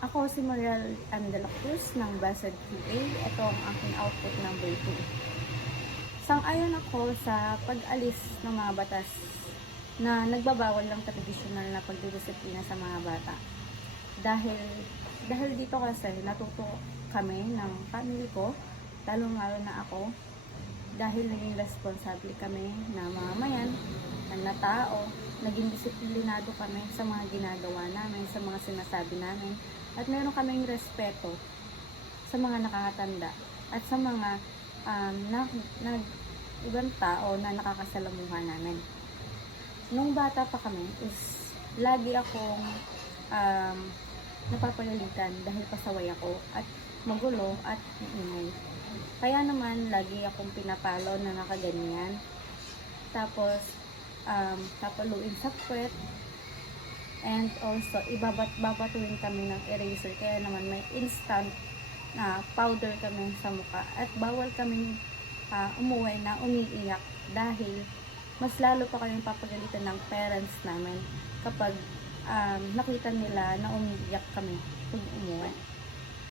Ako si Mariel M. De La Cruz ng Basad QA. Ito ang aking output number 2. Sang-ayon ako sa pag-alis ng mga batas na nagbabawal ng tradisyonal na pagdidisiplina sa mga bata. Dahil dito kasi natuto kami ng family ko, lalo-lalo na ako, dahil naging responsable kami na mamamayan, na tao, naging disiplinado kami sa mga ginagawa namin, sa mga sinasabi namin, at meron kaming respeto sa mga nakakatanda at sa mga ibang tao na nakakasalamuhan namin. Nung bata pa kami is lagi akong napapagalitan dahil pasaway ako at magulo at maingay. Kaya naman lagi akong pinapalo na nakaganyan. Tapos papaluin sa puwet, and also babatuin kami ng eraser, kaya naman may instant na powder kami sa mukha, at bawal kami umuwi na umiiyak dahil mas lalo pa kami papagalitan ng parents namin kapag nakita nila na umiiyak kami pag umuwi.